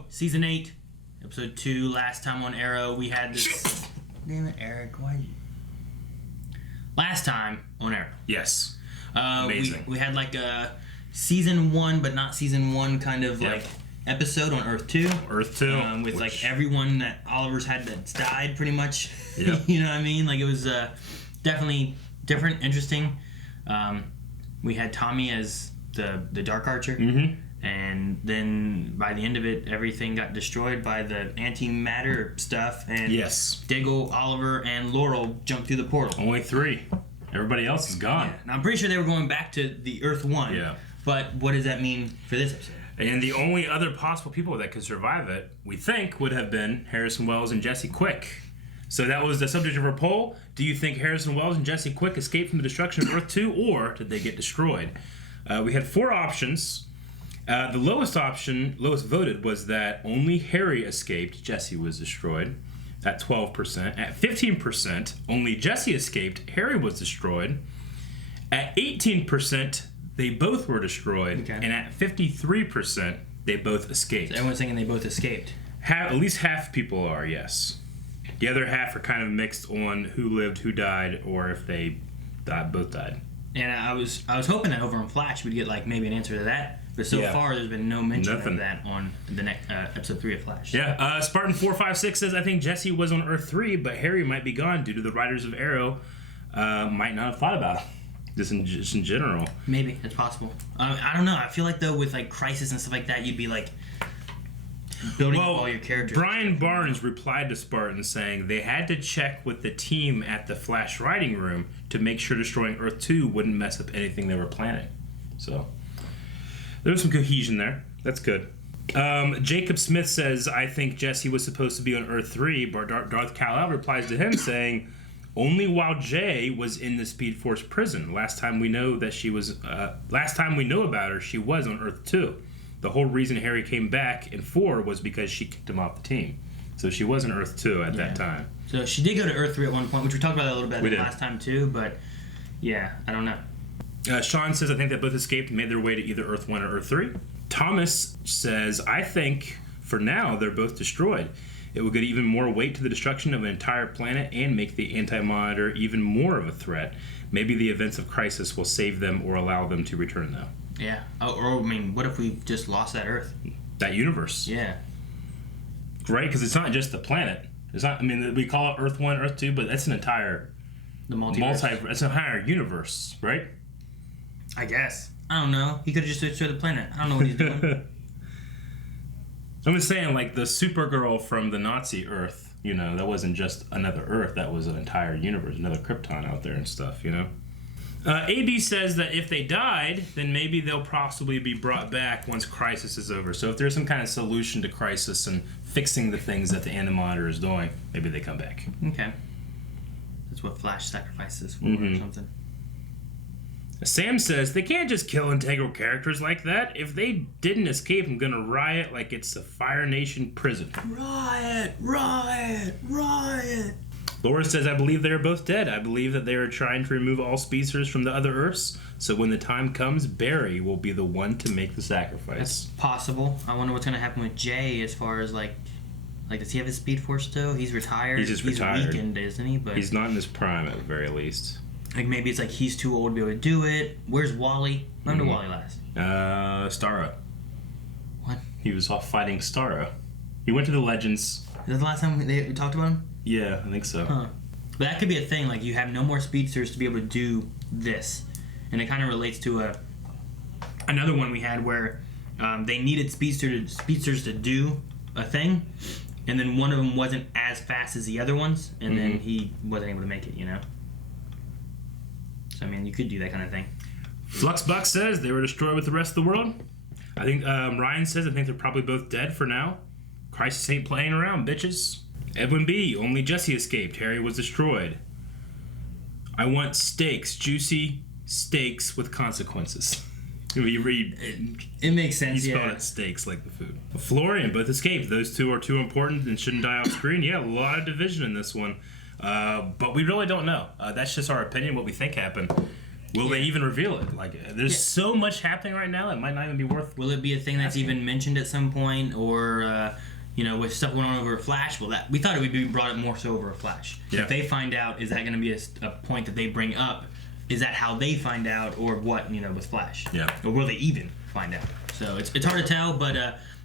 Arrow, Season 8, Episode 2. Last time on Arrow, we had this... Damn it, Eric, why... Last time on Arrow. Yes. Amazing. We had like a Season 1, but not Season 1 kind of like episode on Earth 2. Earth 2. With like everyone that Oliver's had that's died, pretty much. Yep. You know what I mean? Like, it was definitely different, interesting. We had Tommy as the Dark Archer. Mm-hmm. And then by the end of it, everything got destroyed by the antimatter stuff. And Diggle, Oliver, and Laurel jumped through the portal. Only 3. Everybody else is gone. Yeah. Now, I'm pretty sure they were going back to the Earth 1. Yeah. But what does that mean for this episode? And the only other possible people that could survive it, we think, would have been Harrison Wells and Jesse Quick. So that was the subject of our poll. Do you think Harrison Wells and Jesse Quick escaped from the destruction of Earth 2, or did they get destroyed? We had 4 options. The lowest voted, was that only Harry escaped, Jesse was destroyed, at 12%. At 15%, only Jesse escaped, Harry was destroyed. At 18%, they both were destroyed. Okay. And at 53%, they both escaped. So everyone's thinking they both escaped. At least half people are, yes. The other half are kind of mixed on who lived, who died, or if they both died. And I was hoping that over on Flash we'd get like maybe an answer to that. But so far, there's been no mention of that on the next episode 3 of Flash. Yeah, Spartan456 says, I think Jesse was on Earth 3, but Harry might be gone due to the writers of Arrow might not have thought about it. Just in general. Maybe, it's possible. I don't know. I feel like, though, with like Crisis and stuff like that, you'd be like building up all your characters. Brian Barnes replied to Spartan saying they had to check with the team at the Flash writing room to make sure destroying Earth 2 wouldn't mess up anything they were planning. So... there was some cohesion there. That's good. Jacob Smith says, I think Jesse was supposed to be on Earth 3, but Darth Kal-El replies to him saying, only while Jay was in the Speed Force prison. Last time we know about her, she was on Earth 2. The whole reason Harry came back in 4 was because she kicked him off the team. So she was on Earth 2 at that time. So she did go to Earth 3 at one point, which we talked about that a little bit last time too, but yeah, I don't know. Sean says, I think that both escaped and made their way to either Earth 1 or Earth 3. Thomas says, I think, for now, they're both destroyed. It will get even more weight to the destruction of an entire planet and make the Anti-Monitor even more of a threat. Maybe the events of Crisis will save them or allow them to return, though. Yeah. Or, I mean, what if we just lost that Earth? That universe. Yeah. Right? Because it's not just the planet. It's not. I mean, we call it Earth 1, Earth 2, but that's an entire... the multiverse. It's an entire universe, right? I guess. I don't know. He could have just destroyed the planet. I don't know what he's doing. I'm just saying, like, the Supergirl from the Nazi Earth, you know, that wasn't just another Earth. That was an entire universe, another Krypton out there and stuff, you know? AB says that if they died, then maybe they'll possibly be brought back once Crisis is over. So if there's some kind of solution to Crisis and fixing the things that the Anti-Monitor is doing, maybe they come back. Okay. That's what Flash sacrifices for or something. Sam says, they can't just kill integral characters like that. If they didn't escape, I'm gonna riot like it's a Fire Nation prison. Riot! Riot! Riot! Laura says, I believe they are both dead. I believe that they are trying to remove all speedsters from the other Earths, so when the time comes, Barry will be the one to make the sacrifice. That's possible. I wonder what's gonna happen with Jay as far as, like, does he have his Speed Force still? He's retired. He's just retired. He's weakened, isn't he? But he's not in his prime, at the very least. Like, maybe it's like he's too old to be able to do it. Where's Wally? When did Wally last? Starro. What? He was off fighting Starro. He went to the Legends. Is that the last time we talked about him? Yeah, I think so. Huh. But that could be a thing. Like, you have no more speedsters to be able to do this. And it kind of relates to another one we had where they needed speedsters to do a thing. And then one of them wasn't as fast as the other ones. And then he wasn't able to make it, you know? I mean, you could do that kind of thing. Fluxbuck says they were destroyed with the rest of the world. I think Ryan says I think they're probably both dead for now. Crisis ain't playing around, bitches. Edwin B. Only Jesse escaped. Harry was destroyed. I want steaks, juicy steaks with consequences. You read it makes sense. You spell it steaks like the food. Florian both escaped. Those two are too important and shouldn't die off screen. Yeah, a lot of division in this one. But we really don't know. That's just our opinion, what we think happened. Will they even reveal it? Like, there's so much happening right now, it might not even be worth. Will it be a thing that's even mentioned at some point, or with stuff going on over a Flash? Well, we thought it would be brought up more so over a Flash. Yeah. If they find out, is that going to be a point that they bring up? Is that how they find out, or what? With Flash? Yeah. Or will they even find out? So it's hard to tell, but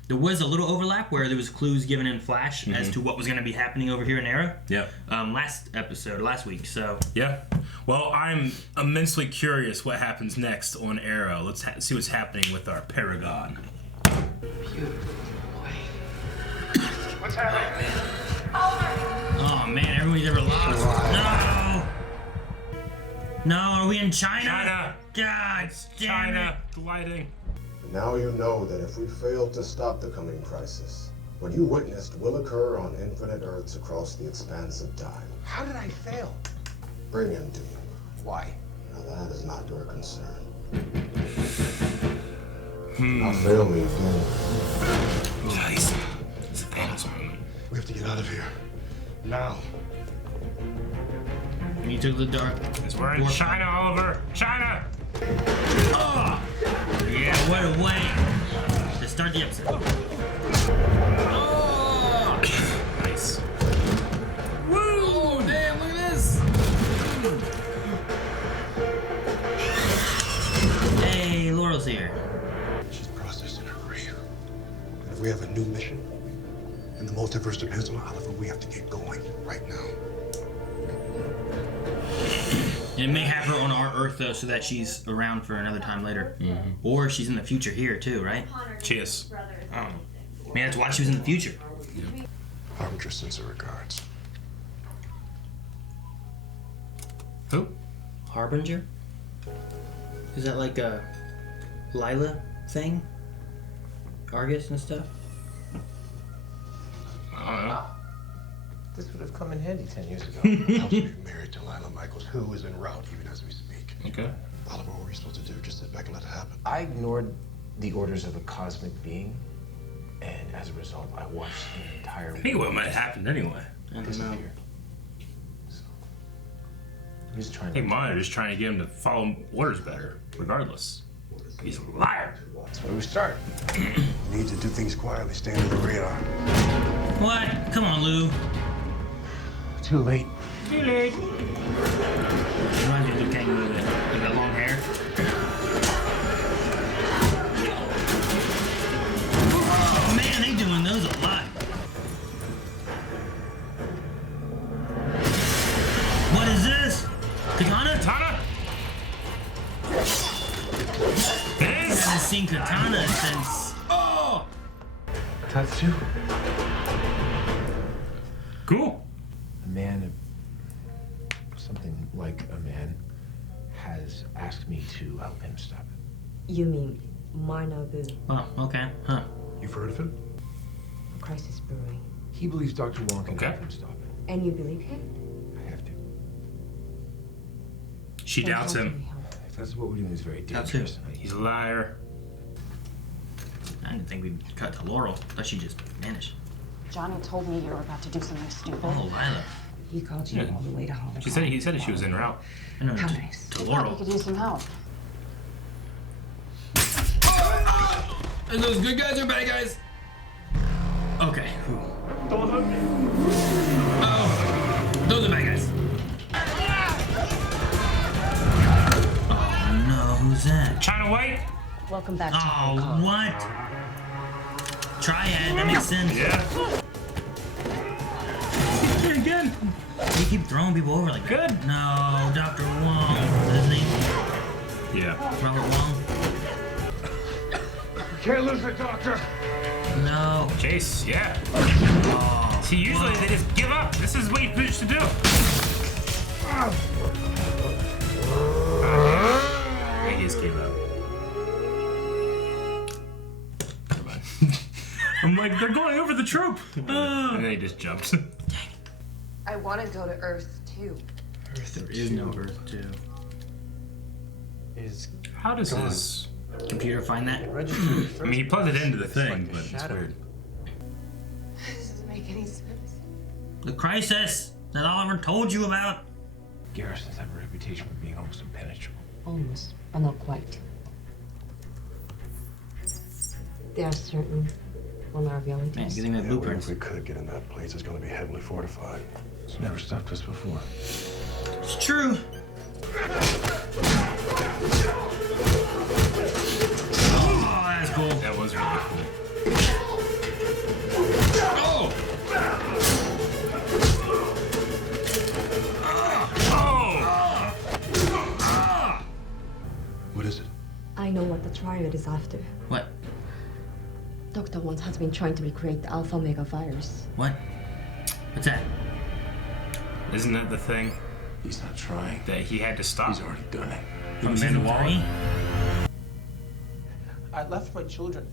there was a little overlap where there was clues given in Flash as to what was going to be happening over here in Arrow. Yeah. Last week. So. Yeah. Well, I'm immensely curious what happens next on Arrow. Let's see what's happening with our Paragon. What's happening? Oh man, everybody's ever lost. No, are we in China? China. God damn China gliding. Now you know that if we fail to stop the coming crisis, what you witnessed will occur on infinite Earths across the expanse of time. How did I fail? Bring him to me. Why? Now that is not your concern. Now fail me again. Nice. It's a Thanos moment. We have to get out of here. Now. Me to the dark. We're in China, Oliver. China. Oh! Yeah, what a way to start the episode. Oh! Nice. Woo! Oh, damn, look at this! Hey, Laurel's here. She's processed in her grave. And if we have a new mission, and the multiverse depends on Oliver, we have to get going right now. And it may have her on our Earth, though, so that she's around for another time later. Mm-hmm. Or she's in the future here, too, right? Cheers. I mean, that's why she was in the future. Yeah. Harbinger sends her regards. Who? Harbinger? Is that like a Lila thing? Argus and stuff? I don't know. This would have come in handy 10 years ago. Helps me married to Lila Michaels, who is en route even as we speak. Okay. Oliver, what were you supposed to do? Just sit back and let it happen? I ignored the orders of a cosmic being, and as a result, I watched the entire I think what might have happened anyway. I don't know. disappear. So, I'm just trying I think to. Monitor's trying to get him to follow orders better, regardless. He's a liar. That's where we start. We need to do things quietly, stay under the radar. What? Come on, Lou. Too late. Reminds me of Luke Kang with that long hair. Oh man, they doing those a lot. What is this? Katana? Katana? I haven't seen Katana since. Oh! Tatsu, Cool. a man, something like a man, has asked me to help him stop it. You mean Marnabu? Oh, okay. Huh. You've heard of him? A crisis brewing. He believes Dr. Wong can Okay. help him stop it. And you believe him? I have to. She Then doubts how can him. we help? If that's what we're doing, is very Doubts dangerous. He's a liar. I didn't think we'd cut to Laurel. Thought she just vanished. Johnny told me you were about to do something stupid. Oh, Lila. He called you all the way to Hong Kong. He said she was en route. I know, How to, nice. to I thought Laurel. you could use some help. Are those good guys or bad guys? Okay. Oh, those are bad guys. Oh no, who's that? China White? Welcome back to Hong Oh, Kong. what? Triad, that makes sense. Yeah. Here again. You keep throwing people over like that. Good. No, Dr. Wong. Is his name Yeah. Robert Wong? Can't lose the doctor. No. Chase, yeah. Oh, See, usually they just give up. This is what you're supposed to do. He just gave up. Never mind. I'm like, they're going over the troop. And then he just jumps. I want to go to Earth too. there is no Earth 2. Is How does this... Computer find that? registered I mean, he plugged it into the It's thing, like a but it's shadow. weird. This doesn't make any sense. The crisis that Oliver told you about. Garrisons have a reputation for being almost impenetrable. Almost, but not quite. There are certain vulnerabilities. Man, getting that Yeah, even blueprints. if we could get in that place, it's going to be heavily fortified. It's never stopped us before. It's true. Oh, that's cool. That was really cool. Oh! What is it? I know what the triad is after. What? Dr. Wong has been trying to recreate the alpha omega virus. What? What's that? Isn't that the thing He's not trying. that he had to stop? He's already done it. From Season Mandalorian? 3? I left my children.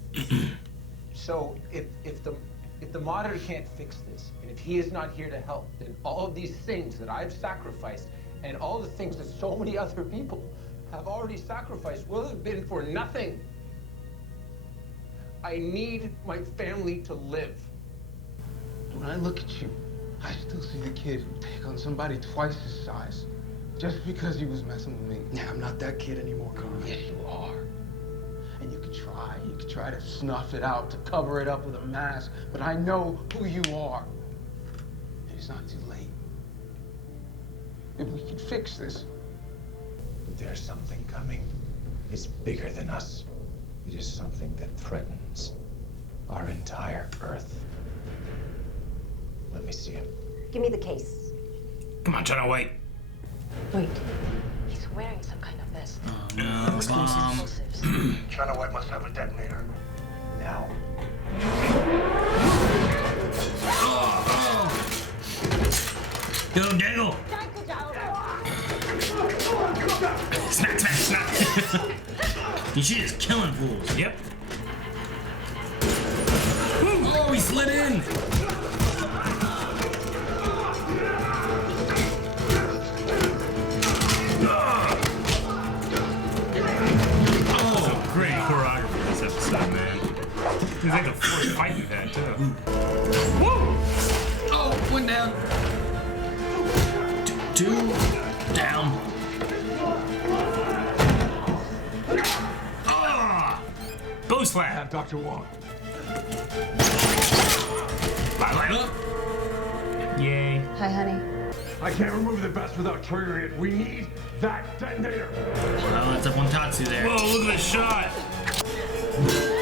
So if the monitor can't fix this, and if he is not here to help, then all of these things that I've sacrificed and all the things that so many other people have already sacrificed will have been for nothing. I need my family to live. When I look at you, I still see the kid who take on somebody twice his size. Just because he was messing with me. Yeah, I'm not that kid anymore, Connor. Yes, you are. And you could try to snuff it out, to cover it up with a mask, but I know who you are. And it's not too late. And we can fix this. But there's something coming. It's bigger than us. It is something that threatens our entire Earth. Let me see him. Give me the case. Come on, China White. Wait. He's wearing some kind of vest. Oh no, bomb. Explosives. China White must have a detonator. Now. Go, Diggle! Smack, smack, smack! You should just killing fools. Yep. Oh, he slid in! Oh, great choreography this episode, man. It's like a forced fight you've had, too. Woo! Oh, one down. Two down. Bow slap. Dr. Wong. Light up. Yay. Hi, honey. I can't remove the vest without triggering it. We need that detonator. Oh, that's up on Tatsu there. Whoa, look at the shot.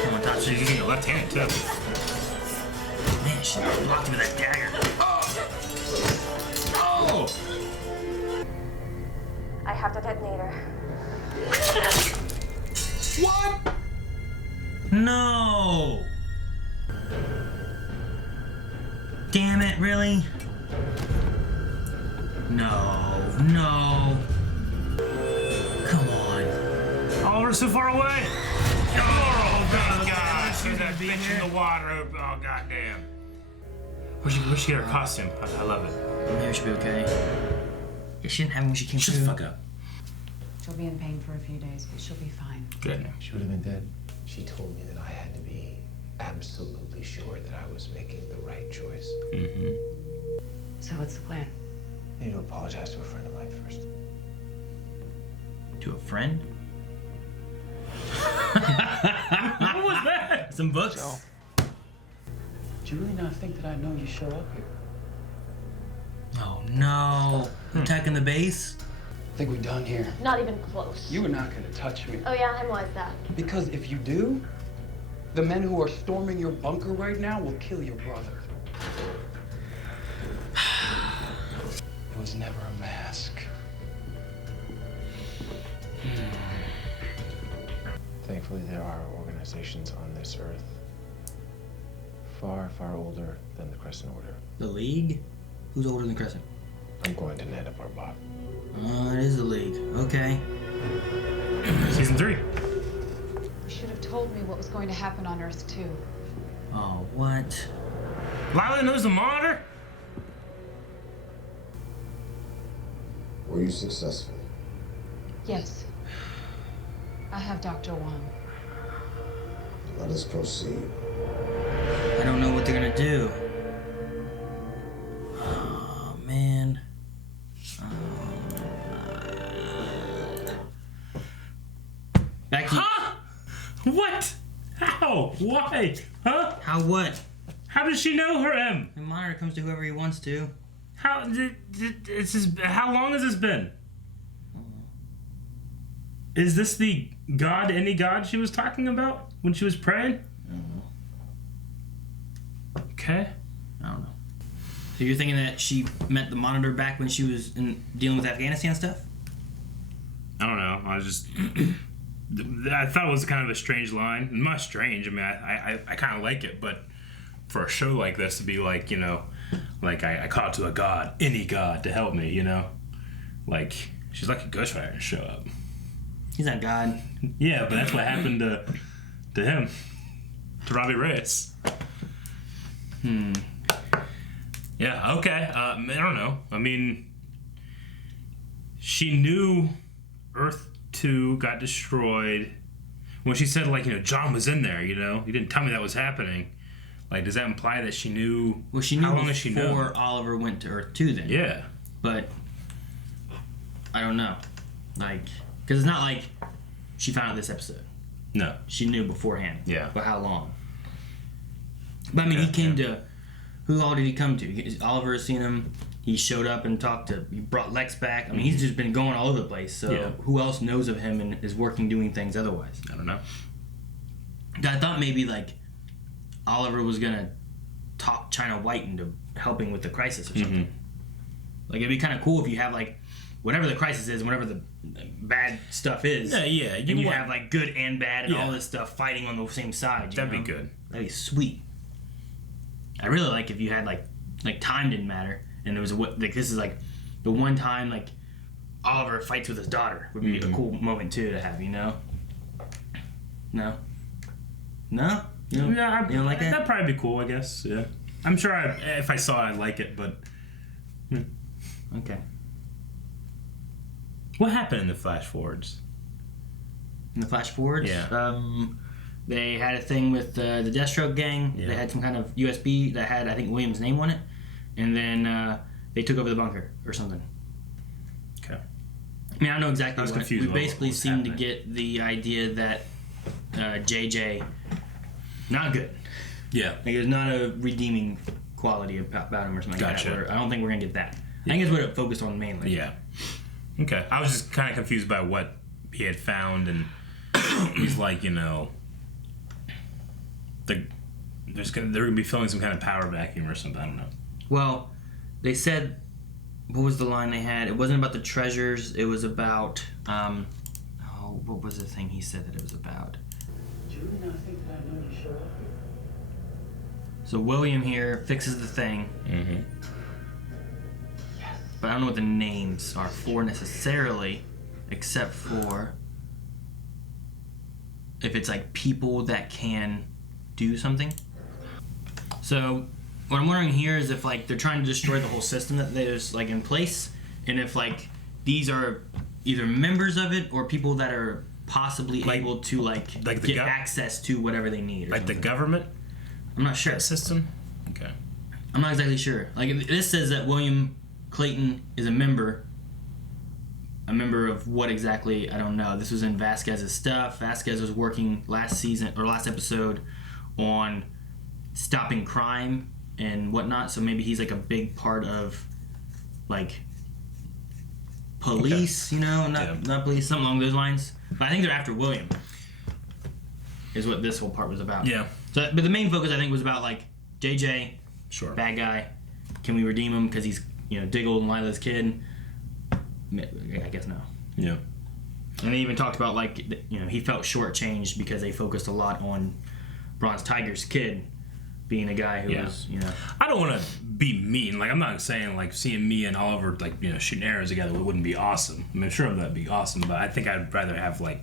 Come on, Tatsu. She's using a left hand, too. Man, she blocked him with that dagger. Oh! I have the detonator. What? No! Damn it, really? No, no. Come on. Oh, we're so far away. Oh, God, gosh. There's that bitch in the water. Oh, goddamn. Where'd she get her costume? I love it. Maybe she'll be okay. Yeah, she didn't have it when she came Shut through. the fuck up. She'll be in pain for a few days, but she'll be fine. Good. She would have been dead. She told me that I had to be absolutely sure that I was making the right choice. Mm-hmm. So what's the plan? I need to apologize to a friend of mine first. To a friend? What was that? Some books? So, do you really not think that I know you show up here? Oh no. Attacking the base? I think we're done here. Not even close. You are not going to touch me. Oh yeah, and why is that? Because if you do, the men who are storming your bunker right now will kill your brother. It was never a mask. Thankfully, there are organizations on this Earth far, far older than the Crescent Order. The League? Who's older than Crescent? I'm going to net up our bot. It is the League. Okay. Season 3. You should have told me what was going to happen on Earth, too. Oh, what? Lila knows the monitor? Were you successful? Yes. I have Dr. Wong. Let us proceed. I don't know what they're gonna do. Oh, man. Back to Huh? What? How? Why? Huh? How what? How does she know him? The monitor comes to whoever he wants to. How how long has this been? Is this the god, any god she was talking about when she was praying? Okay. I don't know. So you're thinking that she met the monitor back when she was dealing with Afghanistan stuff? I don't know. I was just... I thought it was kind of a strange line. Not strange. I mean, I kind of like it, but for a show like this to be like, you know, like I called to a god, any god, to help me, you know? Like, she's like a ghostwriter to show up. He's not God. Yeah, but that's what happened to him. To Robbie Reyes. Yeah, okay. I don't know. I mean, she knew Earth 2 got destroyed. When she said, like, you know, John was in there, you know? You didn't tell me that was happening. Like, does that imply that she knew... Well, she knew how long has she known? before Oliver went to Earth 2 then. Yeah. But, I don't know. Like, because it's not like she found out this episode. No. She knew beforehand. Yeah. But how long? But, I mean, he came to... Who all did he come to? Oliver has seen him. He showed up and talked to... He brought Lex back. I mean, he's just been going all over the place. So, who else knows of him and is working doing things otherwise? I don't know. I thought maybe, like, Oliver was going to talk China White into helping with the crisis or something. Like, it'd be kind of cool if you have, like, whatever the crisis is, whatever the bad stuff is. Yeah. You have, like, good and bad and all this stuff fighting on the same side. That'd be good. That'd be sweet. I really like if you had, like time didn't matter. And there was like, this is, like, the one time, like, Oliver fights with his daughter would be a cool moment, too, to have, you know? No? No? You don't like that? That'd probably be cool, I guess. Yeah. I'm sure if I saw it, I'd like it, but... Okay. What happened in the flash forwards? In the flash forwards? Yeah. They had a thing with the Deathstroke gang. Yeah. They had some kind of USB that had, I think, William's name on it. And then they took over the bunker or something. Okay. I mean, I don't know exactly what. confused. We basically seemed happening. to get the idea that JJ, not good. Yeah. Like, there's not a redeeming quality about him or something Gotcha. like that. I don't think we're going to get that. I think it's what it focused on mainly. Yeah. Okay. I was just kind of confused by what he had found, and he's like, you know, they're gonna be filling some kind of power vacuum or something. I don't know. Well, they said, what was the line they had? It wasn't about the treasures. It was about, what was the thing he said that it was about? Do you really not think that I know you show up here? So William here fixes the thing. Mm-hmm. But I don't know what the names are for necessarily, except for if it's like people that can do something. So what I'm wondering here is if, like, they're trying to destroy the whole system that there's, like, in place, and if, like, these are either members of it or people that are possibly able to, like get access to whatever they need. Or like something. the government? I'm not sure. System? Okay. I'm not exactly sure. Like, this says that William Clayton is a member of what exactly, I don't know. This was in Vasquez's stuff. Vasquez was working last episode on stopping crime and whatnot, so maybe he's like a big part of, like, police, you know, not police, something along those lines. But I think they're after William, is what this whole part was about. Yeah. So, but the main focus, I think, was about, like, JJ, sure, bad guy. Can we redeem him because he's, you know, Diggle and Lila's kid? I guess no. Yeah. And they even talked about, like, you know, he felt shortchanged because they focused a lot on Bronze Tiger's kid being a guy who was, you know. I don't want to be mean. Like, I'm not saying, like, seeing me and Oliver, like, you know, shooting arrows together wouldn't be awesome. I mean, sure, that'd be awesome, but I think I'd rather have, like,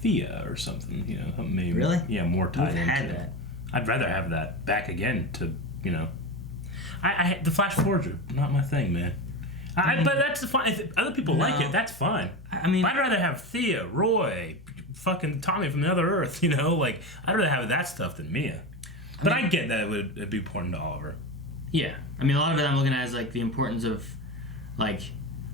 Thea or something, you know. Maybe, really? Yeah, more tied We've into had that. I'd rather have that back again to, you know. The Flash Forwards are not my thing, man. But that's fine. If other people like it, that's fine. I mean, I'd rather have Thea, Roy, fucking Tommy from the other Earth, you know? Like, I'd rather have that stuff than Mia. But I get that it'd be important to Oliver. Yeah. I mean, a lot of it I'm looking at is, like, the importance of, like,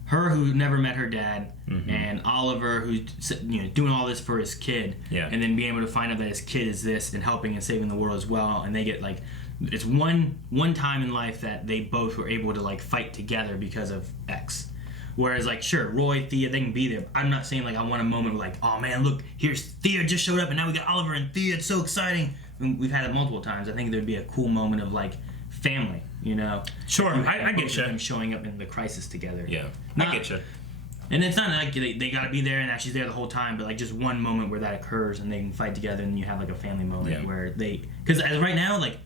her who never met her dad, and Oliver who's doing all this for his kid, and then being able to find out that his kid is this and helping and saving the world as well, and they get like it's one time in life that they both were able to like fight together because of X. Whereas like sure, Roy, Thea, they can be there. I'm not saying like I want a moment of like, oh man, look, here's Thea just showed up and now we got Oliver and Thea, it's so exciting. And we've had it multiple times. I think there'd be a cool moment of like family, Sure, I get you. Them showing up in the crisis together. Yeah, I get you. And it's not like they got to be there and that she's there the whole time, but like just one moment where that occurs and they can fight together and you have like a family moment where because as right now like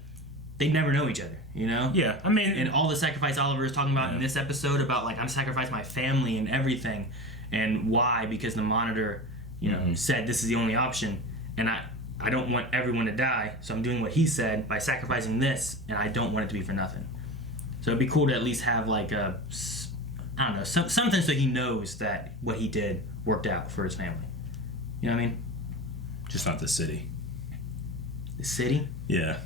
they never know each other, Yeah, I mean, and all the sacrifice Oliver is talking about in this episode about like I'm sacrificing my family and everything, and why? Because the Monitor, said this is the only option, and I don't want everyone to die, so I'm doing what he said by sacrificing this, and I don't want it to be for nothing. So it'd be cool to at least have like something so he knows that what he did worked out for his family. You know what I mean? Just not the city. The city? Yeah.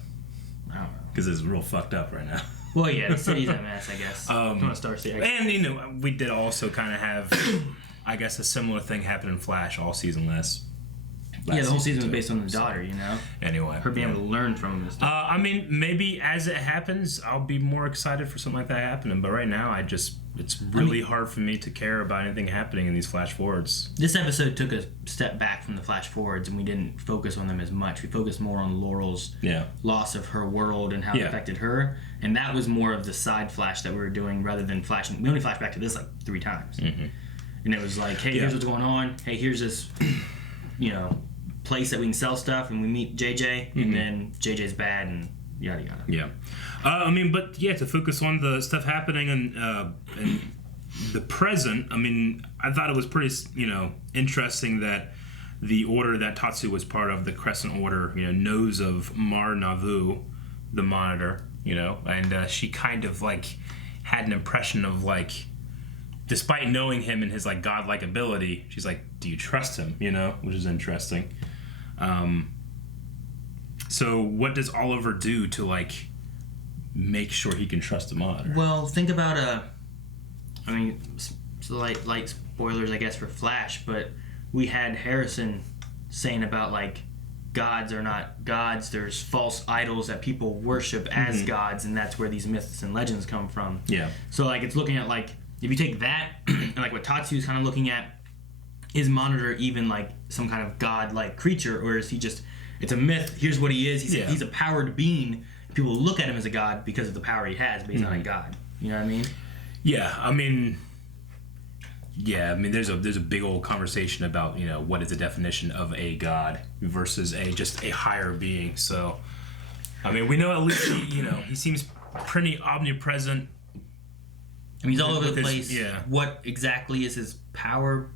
I don't know. Because it's real fucked up right now. Well, yeah, the city's a mess, I guess. And, we did also kind of have, I guess, a similar thing happen in Flash all season last the whole season was based on the daughter, Anyway. Her being able to learn from him. I mean, maybe as it happens, I'll be more excited for something like that happening. But right now, it's really hard for me to care about anything happening in these flash forwards. This episode took a step back from the flash forwards, and we didn't focus on them as much. We focused more on Laurel's loss of her world and how it affected her. And that was more of the side flash that we were doing rather than flashing. We only flashed back to this like 3 times. And it was like, hey, here's what's going on. Hey, here's this, place that we can sell stuff, and we meet JJ, and then JJ's bad, and yada yada. Yeah. To focus on the stuff happening in the present, I thought it was pretty, interesting that the order that Tatsu was part of, the Crescent Order, knows of Mar Navu, the Monitor, and she kind of like had an impression of like, despite knowing him and his like godlike ability, she's like, do you trust him? Which is interesting. So what does Oliver do to like make sure he can trust the Monitor? Well, think about light spoilers I guess for Flash, but we had Harrison saying about like gods are not gods, there's false idols that people worship as gods, and that's where these myths and legends come from. Yeah. So like it's looking at like if you take that and like what Tatsu's kind of looking at, is Monitor even like some kind of god-like creature, or is he just, it's a myth, here's what he is, he's a powered being, people look at him as a god because of the power he has, but he's not a god. You know what I mean? There's a big old conversation about, what is the definition of a god versus just a higher being. So, we know at least, he seems pretty omnipresent. He's all over the place. What exactly is his power?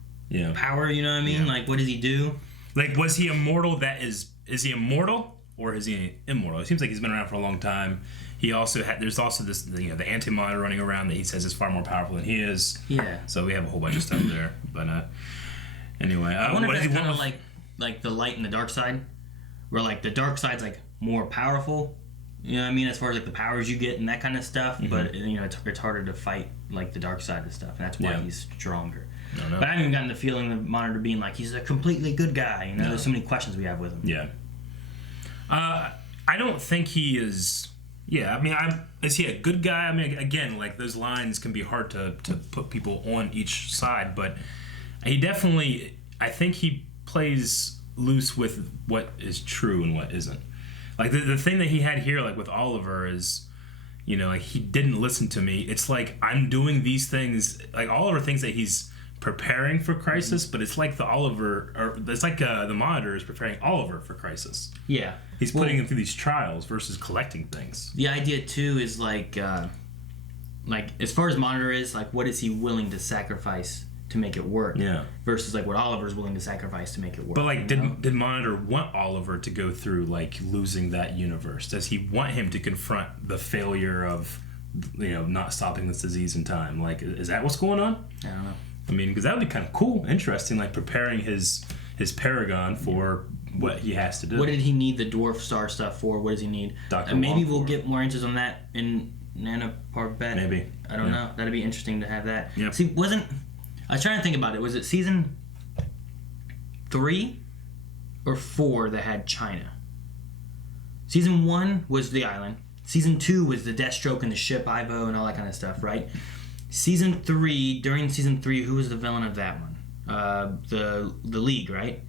Power, you know what I mean? Like, what does he do? Like, was he immortal? Is he immortal or is he immortal? It seems like he's been around for a long time. He also there's also this, the Anti-Monitor running around that he says is far more powerful than he is. Yeah. So we have a whole bunch of stuff there. But anyway, I wonder if that's kind of like the light and the dark side, where like the dark side's like more powerful. You know what I mean? As far as like the powers you get and that kind of stuff, but it's harder to fight like the dark side of stuff, and that's why he's stronger. But I haven't even gotten the feeling of Monitor being like he's a completely good guy. There's so many questions we have with him. Yeah. I don't think he is. Yeah, is he a good guy? Again, like those lines can be hard to put people on each side, but he definitely, I think he plays loose with what is true and what isn't. Like the thing that he had here, like with Oliver, is, like he didn't listen to me. It's like I'm doing these things, like Oliver thinks that he's preparing for crisis, but it's like the Monitor is preparing Oliver for crisis. Yeah, he's putting him through these trials versus collecting things. The idea too is like as far as Monitor is, like what is he willing to sacrifice to make it work? Yeah. Versus like what Oliver's willing to sacrifice to make it work. But like, did Monitor want Oliver to go through like losing that universe? Does he want him to confront the failure of not stopping this disease in time? Like, is that what's going on? I don't know. Because that would be kind of cool, interesting, like preparing his Paragon for what he has to do. What did he need the Dwarf Star stuff for? What does he need? Maybe we'll get more answers on that in Nana Parbat. Maybe. I don't know. That'd be interesting to have that. Yep. See, I was trying to think about it. Was it season 3 or 4 that had China? Season 1 was the island. Season 2 was the Deathstroke and the ship Ivo and all that kind of stuff, right? During season 3, who was the villain of that one? The League, right?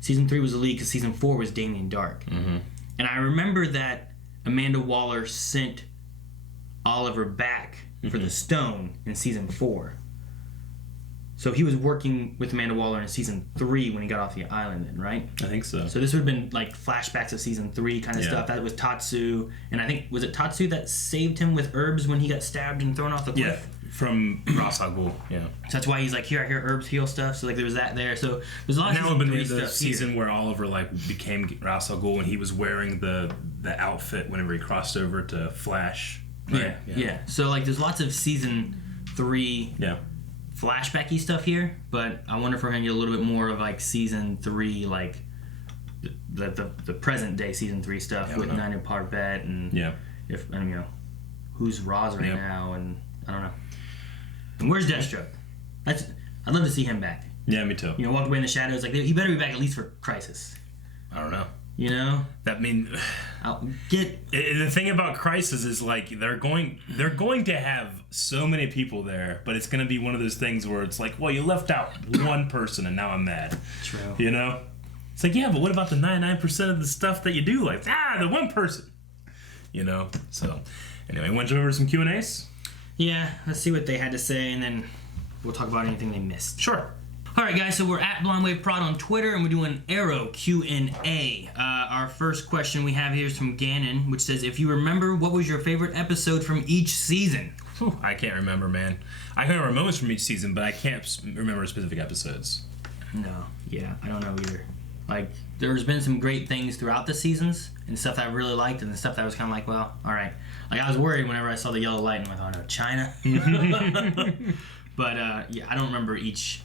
Season 3 was the League because season 4 was Damien Dark. Mm-hmm. And I remember that Amanda Waller sent Oliver back for the stone in season 4. So he was working with Amanda Waller in season 3 when he got off the island then, right? I think so. So this would have been like flashbacks of season 3 kind of stuff. That was Tatsu. And I think, was it Tatsu that saved him with herbs when he got stabbed and thrown off the cliff? Yeah, from Ra's al Ghul, yeah. So that's why he's like, here, I hear herbs heal stuff. So like there was that there. So there's a lot of season 3 stuff the season here. where Oliver like became Ra's al Ghul and he was wearing the outfit whenever he crossed over to Flash. Right? Yeah. So like there's lots of season 3 flashbacky stuff here, but I wonder if we're gonna get a little bit more of like season 3, like the present day season 3 stuff with Nina Parbat and if and you know who's Roz right now, and I don't know. And where's Deathstroke? I'd love to see him back. Yeah, me too. You know, walk away in the shadows. Like he better be back at least for Crisis. I don't know. You know, the thing about Crisis is like they're going to have so many people there, but it's going to be one of those things where it's like, well, you left out one person and now I'm mad. True. You know, it's like, yeah, but what about the 99% of the stuff that you do like? The one person. You know. So anyway, want to jump over to some Q&As? Yeah, let's see what they had to say, and then we'll talk about anything they missed. Sure. All right, guys, so we're at BlondeWaveProd on Twitter, and we're doing Arrow Q&A. Our first question we have here is from Gannon, which says, if you remember, what was your favorite episode from each season? Whew, I can't remember, man. I can remember moments from each season, but I can't remember specific episodes. No, yeah, I don't know either. Like, there's been some great things throughout the seasons, and stuff that I really liked, and the stuff that was kind of like, well, all right. Like, I was worried whenever I saw the yellow light, and I'm like, oh no, China? But, yeah, I don't remember each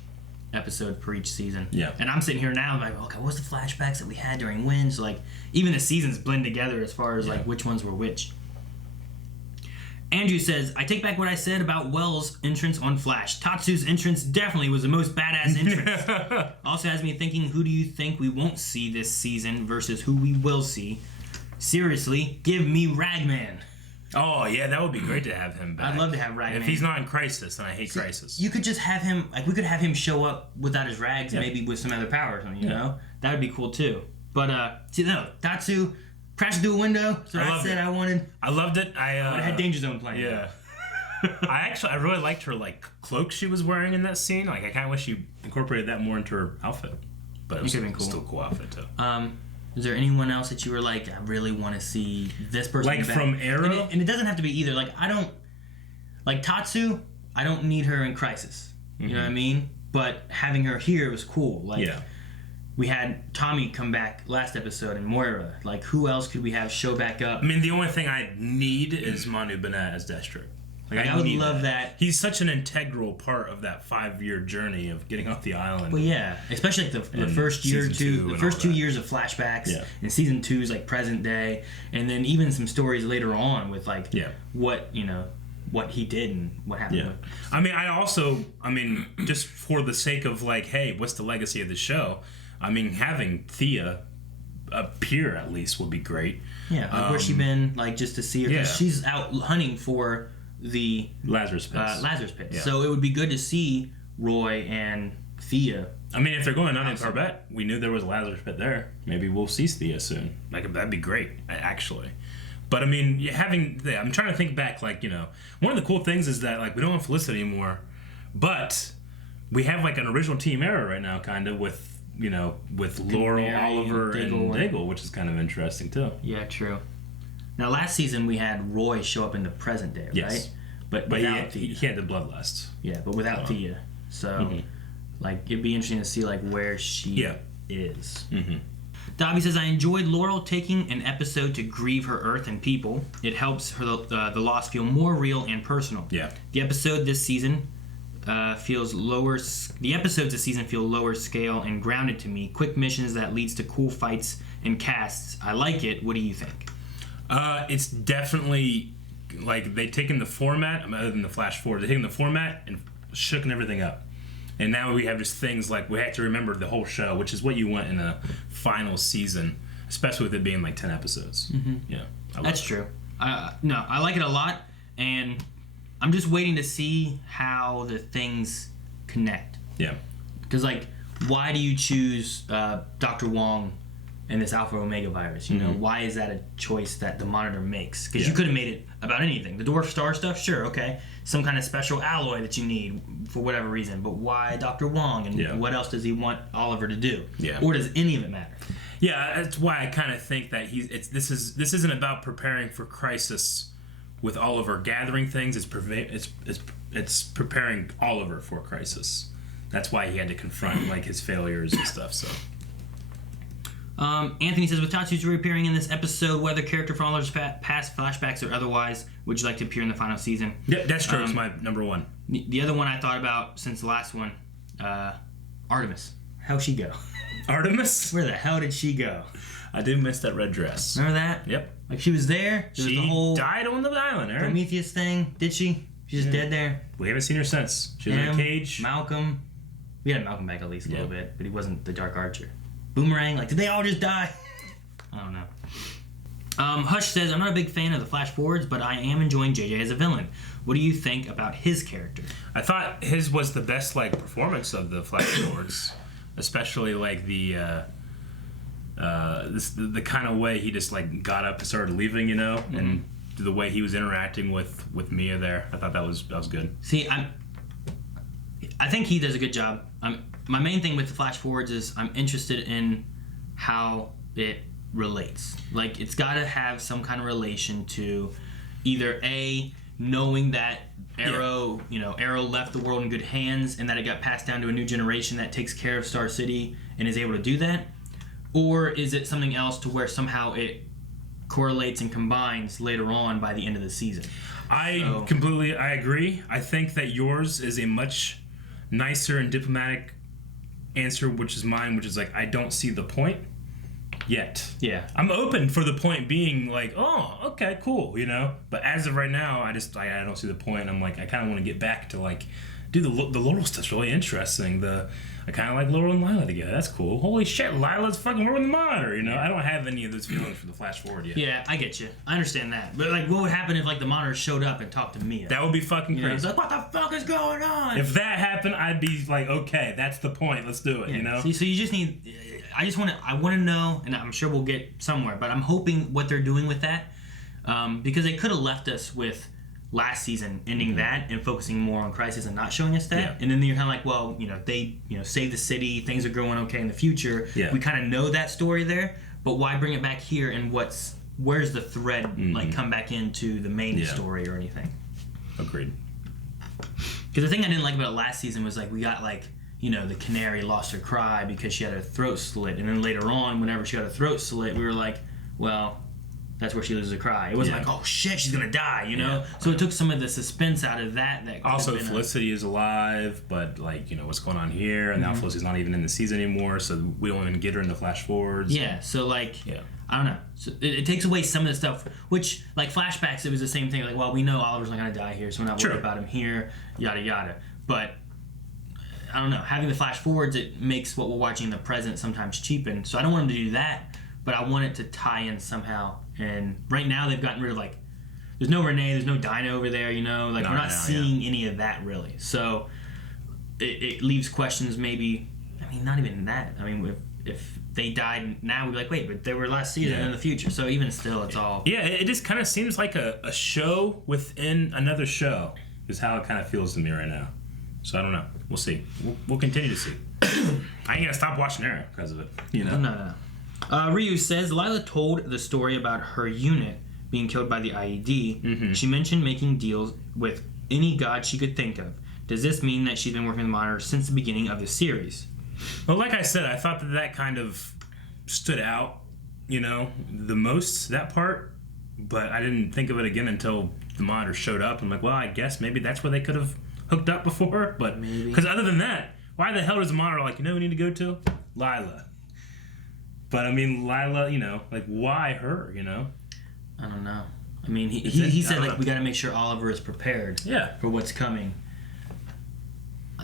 episode per each season. Yeah. And I'm sitting here now, I'm like, okay, what's the flashbacks that we had during Winch? So, like, even the seasons blend together as far as, like, which ones were which. Andrew says, I take back what I said about Wells' entrance on Flash. Tatsu's entrance definitely was the most badass entrance. Also has me thinking, who do you think we won't see this season versus who we will see? Seriously, give me Ragman. Oh, yeah, that would be great to have him back. I'd love to have Ragman. If he's not in Crisis, then I hate Crisis. You could just have him, like, we could have him show up without his rags, maybe with some other power or something, you know? That would be cool, too. But, see, no, Tatsu crashed through a window, so I said I wanted... I loved it. I would have had Danger Zone playing. Yeah. I really liked her, like, cloak she was wearing in that scene. Like, I kind of wish she incorporated that more into her outfit. But it was still a cool outfit, too. Is there anyone else that you were like, I really want to see this person like back? From Arrow? And it doesn't have to be either. Like, I don't... Like, Tatsu, I don't need her in Crisis. You know what I mean? But having her here was cool. Like, we had Tommy come back last episode and Moira. Like, who else could we have show back up? I mean, the only thing I need is Manu Bennett as Deathstroke. Like, I would love that. He's such an integral part of that 5-year journey of getting off the island. Well, yeah, especially like the first year or two, the first 2 years of flashbacks, and season 2 is like present day, and then even some stories later on with like what what he did and what happened. Yeah, I mean, just for the sake of like, hey, what's the legacy of the show? I mean, having Thea appear at least would be great. Yeah, like where's she been? Like just to see her, because she's out hunting for the Lazarus Pit. Yeah. So it would be good to see Roy and Thea. I mean, if they're going on in Tarbet, we knew there was a Lazarus Pit there. Maybe we'll see Thea soon. Like, that'd be great, actually. But I mean, I'm trying to think back. Like, you know, one of the cool things is that like we don't have Felicity anymore, but we have like an original Team Arrow right now, kind of with Laurel, Oliver, and Diggle, which is kind of interesting too. Yeah, true. Now, last season we had Roy show up in the present day, right? But without Thea. He had the bloodlust. Yeah, but without Thea. So, like, it'd be interesting to see, like, where she is. Dobby says, I enjoyed Laurel taking an episode to grieve her Earth and people. It helps her the loss feel more real and personal. Yeah. The episode this season feels lower. The episodes this season feel lower scale and grounded to me. Quick missions that leads to cool fights and casts. I like it. What do you think? It's definitely like they'd taken the format, other than the Flash Forward, they'd taken the format and shooken everything up. And now we have just things like we have to remember the whole show, which is what you want in a final season, especially with it being like 10 episodes. Mm-hmm. Yeah, that's true. No, I like it a lot, and I'm just waiting to see how the things connect. Yeah. Because, like, why do you choose Dr. Wong and this Alpha Omega virus? You know, why is that a choice that the Monitor makes? Because you could have made it about anything. The Dwarf Star stuff, sure, okay. Some kind of special alloy that you need for whatever reason. But why Dr. Wong? And what else does he want Oliver to do? Yeah. Or does any of it matter? Yeah, that's why I kind of think that this isn't about preparing for Crisis with Oliver gathering things. It's preparing Oliver for Crisis. That's why he had to confront like his failures and stuff. So, Anthony says, with Tatsu's reappearing in this episode, whether character from Oliver's past flashbacks or otherwise, would you like to appear in the final season? Yeah, Destro is my number one. The other one I thought about since the last one, Artemis. How'd she go? Artemis? Where the hell did she go? I did miss that red dress. Remember that? Yep. Like she was there. She the whole died on the island, Aaron. Prometheus thing. Did she? She's just dead there. We haven't seen her since. She was in a cage. Malcolm. We had Malcolm back at least a little bit, but he wasn't the Dark Archer. Boomerang. Like, did they all just die? I don't know. Hush says, I'm not a big fan of the Flash Forwards, but I am enjoying JJ as a villain. What do you think about his character? I thought his was the best like performance of the Flash Forwards, especially like the kind of way he just like got up and started leaving, you know, and the way he was interacting with Mia there. I thought that was good. See, I think he does a good job. My main thing with the Flash Forwards is I'm interested in how it relates. Like, it's got to have some kind of relation to either A, knowing that Arrow, Arrow left the world in good hands and that it got passed down to a new generation that takes care of Star City and is able to do that, or is it something else to where somehow it correlates and combines later on by the end of the season? I agree. I think that yours is a much nicer and diplomatic answer, which is mine, which is like, I don't see the point yet. Yeah. I'm open for the point being like, oh, okay, cool, But as of right now, I don't see the point. I'm like, I kind of want to get back to like, dude, the Laurel stuff's really interesting. I kind of like Laurel and Lila together. That's cool. Holy shit, Lila's fucking working the Monitor, I don't have any of those feelings for the Flash Forward yet. Yeah, I get you. I understand that. But like, what would happen if like the Monitor showed up and talked to Mia? That would be fucking crazy. It's like, what the fuck is going on? If that happened, I'd be like, okay, that's the point. Let's do it, See, so you just need... I want to know, and I'm sure we'll get somewhere, but I'm hoping what they're doing with that, because they could have left us with last season ending that and focusing more on Crisis and not showing us that. Yeah. And then you're kind of like, well, they save the city, things are going okay in the future. Yeah. We kind of know that story there, but why bring it back here, and where's the thread like come back into the main story or anything? Agreed. Because the thing I didn't like about last season was like we got like, the canary lost her cry because she had her throat slit, and then later on, whenever she got her throat slit, we were like, well, that's where she loses her cry. It wasn't like, oh shit, she's gonna die, Yeah. So it took some of the suspense out of that. Also, Felicity is alive, but like, what's going on here? And now Felicity's not even in the season anymore, so we don't even get her in the Flash Forwards. Yeah, so like, I don't know. So it takes away some of the stuff, which, like flashbacks, it was the same thing. Like, well, we know Oliver's not gonna die here, so we're not worried about him here, yada yada. But I don't know. Having the Flash Forwards, it makes what we're watching in the present sometimes cheapen. So I don't want them to do that, but I want it to tie in somehow. And right now they've gotten rid of like, there's no Renee, there's no Dinah over there, like we're not seeing any of that really. So it leaves questions maybe. I mean, not even that. I mean, if they died now, we'd be like, wait, but they were last season in the future. So even still, it's all. Yeah, it just kind of seems like a show within another show is how it kind of feels to me right now. So I don't know. We'll see. We'll continue to see. I ain't gonna stop watching Arrow because of it. No. Ryu says Lila told the story about her unit being killed by the IED. She mentioned making deals with any god she could think of. Does this mean that she's been working with the Monitor since the beginning of the series? Well, like I said, I thought that kind of stood out, the most, that part. But I didn't think of it again until the Monitor showed up. I'm like, well, I guess maybe that's where they could have hooked up before, but because other than that, why the hell does the Monitor like, we need to go to Lila? But I mean, Lila, like why her? I don't know. I mean, he said like we got to make sure Oliver is prepared. Yeah. For what's coming.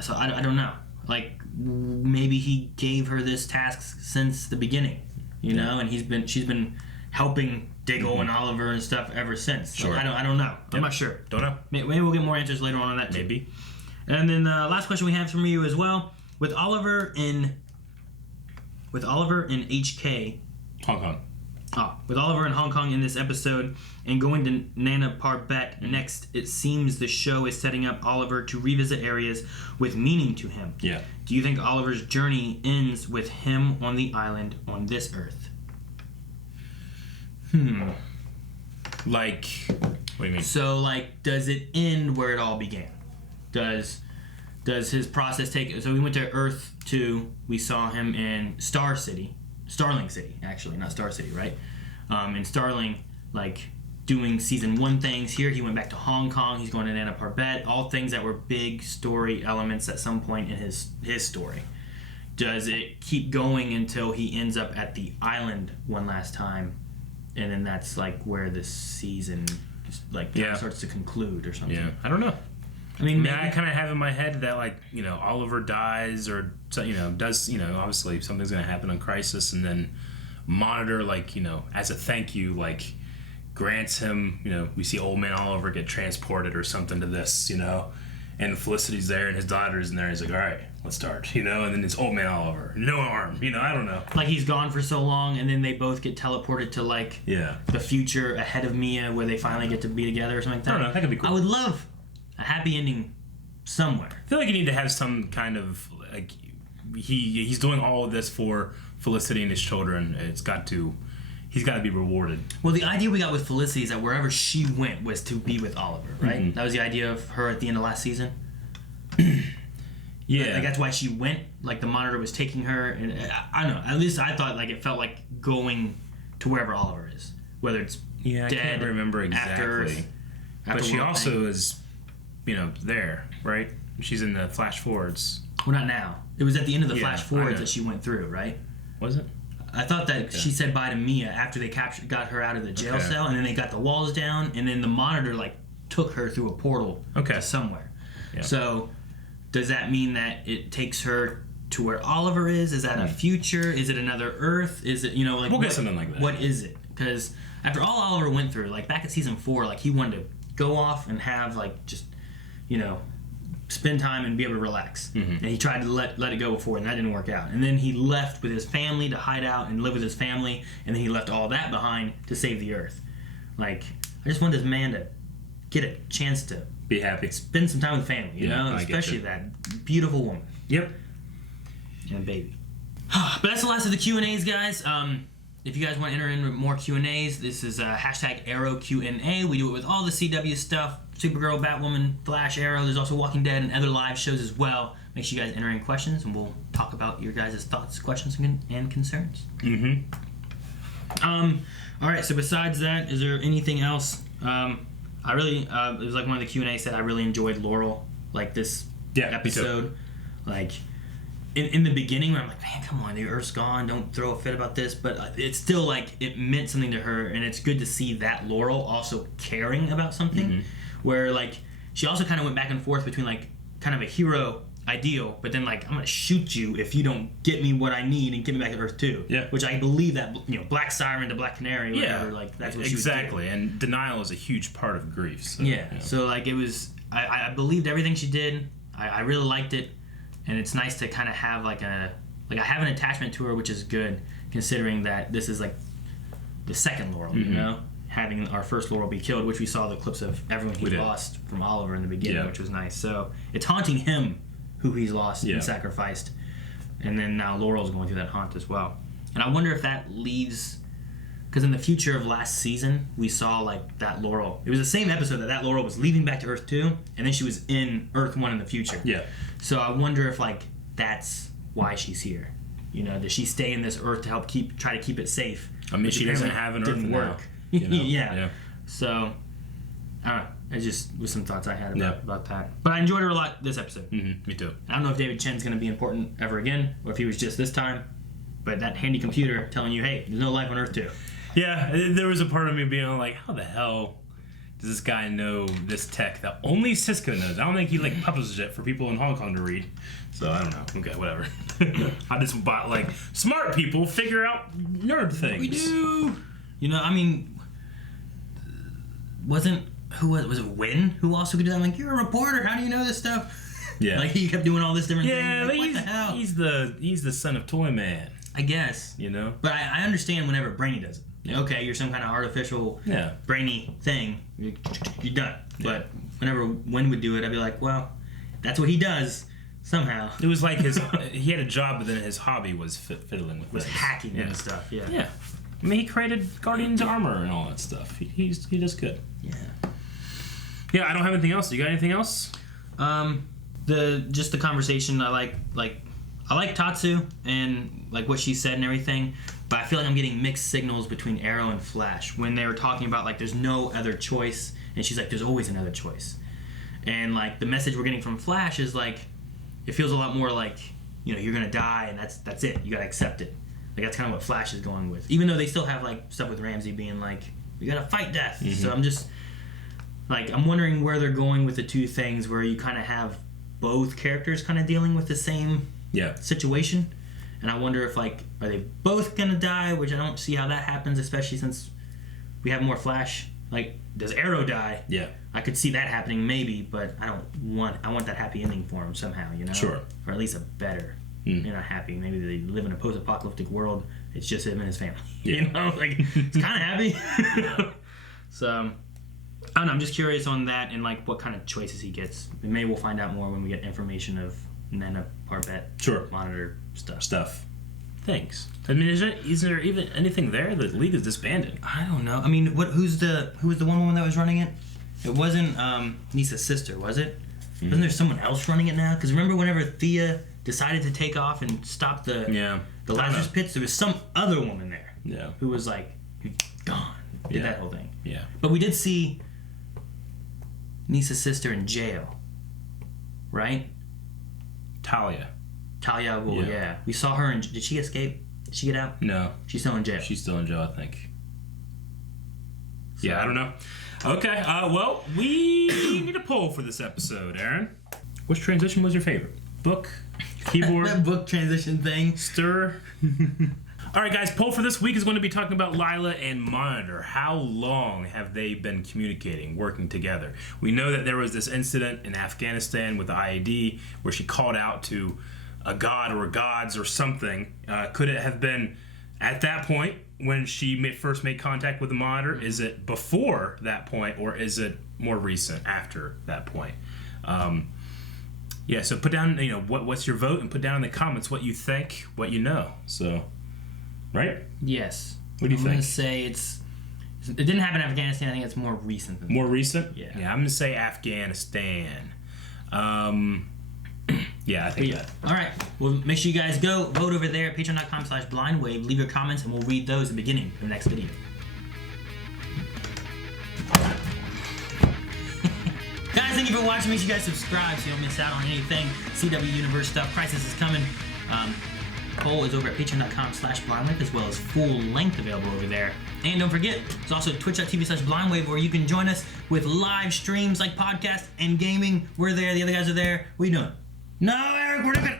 So I don't know. Like maybe he gave her this task since the beginning, you know, and she's been helping Diggle and Oliver and stuff ever since. Sure. Like, I don't know. I'm not sure. Don't know. Maybe we'll get more answers later on that too. Maybe. And then the last question we have from you as well, with Oliver in HK, Hong Kong. With Oliver in Hong Kong in this episode and going to Nana Parbat next, it seems the show is setting up Oliver to revisit areas with meaning to him. Yeah. Do you think Oliver's journey ends with him on the island on this Earth? Like, what do you mean? So, like, does it end where it all began? Does his process take... So we went to Earth 2. We saw him in Starling City, actually, not Star City, right? In Starling, like, doing season 1 things. Here he went back to Hong Kong. He's going to Nana Parbat. All things that were big story elements at some point in his story. Does it keep going until he ends up at the island one last time? And then that's, like, where the season, starts to conclude or something. Yeah, I don't know. I mean, I kind of have in my head that, like, you know, Oliver dies or, you know, does, you know, obviously something's going to happen on Crisis, and then Monitor, like, you know, as a thank you, like, grants him, you know, we see Old Man Oliver get transported or something to this, you know, and Felicity's there and his daughter's in there, and he's like, all right, let's start, you know, and then it's Old Man Oliver, no arm, you know, I don't know. Like, he's gone for so long, and then they both get teleported to, like, the future ahead of Mia, where they finally get to be together or something like that. I don't know, that could be cool. I would love a happy ending somewhere. I feel like you need to have some kind of, like, he's doing all of this for Felicity and his children. He's got to be rewarded. Well, the idea we got with Felicity is that wherever she went was to be with Oliver, right? Mm-hmm. That was the idea of her at the end of last season. Yeah. Like, that's why she went. Like, the Monitor was taking her, and I don't know. At least I thought, like, it felt like going to wherever Oliver is, whether it's dead. I can't remember exactly. But she also is, you know, there, right? She's in the flash forwards. Well, not now. It was at the end of the flash forwards that she went through, right? Was it? I thought that she said bye to Mia after they got her out of the jail cell, and then they got the walls down, and then the Monitor, like, took her through a portal to somewhere. Yeah. So, does that mean that it takes her to where Oliver is? Is that a future? Is it another Earth? Is it, you know, like... We'll get something like that. What is it? Because after all Oliver went through, like, back at season 4, like, he wanted to go off and have, like, just, you know, spend time and be able to relax. Mm-hmm. And he tried to let it go before, and that didn't work out. And then he left with his family to hide out and live with his family, and then he left all that behind to save the Earth. Like, I just want this man to get a chance to be happy, spend some time with family, you know, especially that beautiful woman. Yep. And baby. But that's the last of the Q&As, guys. If you guys want to enter in more Q&As, this is hashtag Arrow Q&A. We do it with all the CW stuff. Supergirl, Batwoman, Flash, Arrow. There's also Walking Dead and other live shows as well. Make sure you guys enter in questions, and we'll talk about your guys' thoughts, questions, and concerns. Mm-hmm. All right, so besides that, is there anything else? I really, it was like one of the Q&A said, I really enjoyed Laurel, like this episode. Like, in the beginning, where I'm like, man, come on, the Earth's gone, don't throw a fit about this, but it's still like, it meant something to her, and it's good to see that Laurel also caring about something, where like, she also kind of went back and forth between like, kind of a hero ideal, but then like, I'm gonna shoot you if you don't get me what I need and get me back to Earth 2. Yeah. Which I believe that, you know, Black Siren to Black Canary, whatever, like, that's what she was doing. Exactly, and denial is a huge part of grief. So, yeah, you know. So like, it was, I believed everything she did, I really liked it, and it's nice to kind of have like I have an attachment to her, which is good, considering that this is like the second Laurel, you know? Having our first Laurel be killed, which we saw the clips of everyone he lost from Oliver in the beginning, which was nice. So it's haunting him, who he's lost and sacrificed. And then now Laurel's going through that haunt as well. And I wonder if that leaves... Because in the future of last season, we saw like that Laurel. It was the same episode that Laurel was leaving back to Earth 2, and then she was in Earth 1 in the future. Yeah. So I wonder if like that's why she's here. You know, does she stay in this Earth to help try to keep it safe? I mean, she doesn't have an Earth didn't work. now. You know? Yeah. So I don't know. It just was some thoughts I had about that. But I enjoyed her a lot this episode. Me too. I don't know if David Chen's going to be important ever again, or if he was just this time. But that handy computer telling you, hey, there's no life on Earth 2. Yeah, there was a part of me being like, how the hell does this guy know this tech that only Cisco knows? I don't think he like publishes it for people in Hong Kong to read. So I don't know. Okay, whatever. I just bought like smart people figure out nerd things. We do. You know, I mean, was it Win who also could do that? I'm like, you're a reporter. How do you know this stuff? Yeah. Like he kept doing all this different things. Yeah, Like, but what the hell? he's the son of Toy Man. I guess. You know. But I understand whenever Brainy does it. Yeah. Okay, you're some kind of artificial brainy thing. You're done. Yeah. But whenever Win would do it, I'd be like, well, that's what he does somehow. It was like he had a job, but then his hobby was fiddling with was hacking and stuff. Yeah. Yeah. I mean, he created Guardian's armor and all that stuff. He does good. Yeah. Yeah, I don't have anything else. You got anything else? Just the conversation. I like Tatsu and like what she said and everything. But I feel like I'm getting mixed signals between Arrow and Flash when they were talking about like there's no other choice, and she's like there's always another choice, and like the message we're getting from Flash is like it feels a lot more like you're gonna die and that's it, you gotta accept it. Like that's kind of what Flash is going with, even though they still have like stuff with Ramsey being like you gotta fight death. Mm-hmm. So I'm just like I'm wondering where they're going with the two things where you kind of have both characters kind of dealing with the same situation. And I wonder if, like, are they both going to die? Which I don't see how that happens, especially since we have more Flash. Like, does Arrow die? Yeah. I could see that happening maybe, but I want that happy ending for him somehow, Sure. Or at least a better. They're not happy. Maybe they live in a post-apocalyptic world. It's just him and his family. Yeah. Like, it's kind of happy. So, I don't know. I'm just curious on that and, like, what kind of choices he gets. And maybe we'll find out more when we get information of Nana Parbat monitor stuff. Thanks. I mean, is there even anything there? The league is disbanded. I don't know. I mean, who was the one woman that was running it? It wasn't Nisa's sister, was it? Wasn't there someone else running it now? Because remember whenever Thea decided to take off and stop the Lazarus Pits, there was some other woman there. Yeah. Who was like gone. Did that whole thing. Yeah. But we did see Nisa's sister in jail, right? Talia al Ghul, yeah. We saw her did she escape? Did she get out? No. She's still in jail. She's still in jail, I think. So, yeah, I don't know. Okay, well, we need a poll for this episode, Aaron. Which transition was your favorite? Book? Keyboard? That book transition thing. Stir? All right, guys, poll for this week is going to be talking about Lila and Monitor. How long have they been communicating, working together? We know that there was this incident in Afghanistan with the IED where she called out to a god or gods or something. Could it have been at that point when she first made contact with the Monitor? Is it before that point, or is it more recent after that point? So put down, what's your vote, and put down in the comments what you think, what you know. So... Right? Yes. What do you think? I'm going to say it didn't happen in Afghanistan. I think it's more recent than more recent? Yeah. Yeah, I'm going to say Afghanistan. Yeah, I think that. All right. Well, make sure you guys go vote over there at patreon.com/blindwave. Leave your comments, and we'll read those at the beginning of the next video. Guys, thank you for watching. Make sure you guys subscribe so you don't miss out on anything CW Universe stuff. Crisis is coming. Poll is over at patreon.com/blindwave, as well as full length available over there. And don't forget, there's also twitch.tv/blindwave where you can join us with live streams like podcasts and gaming. We're there, the other guys are there. What are you doing? No, Eric, we're not gonna...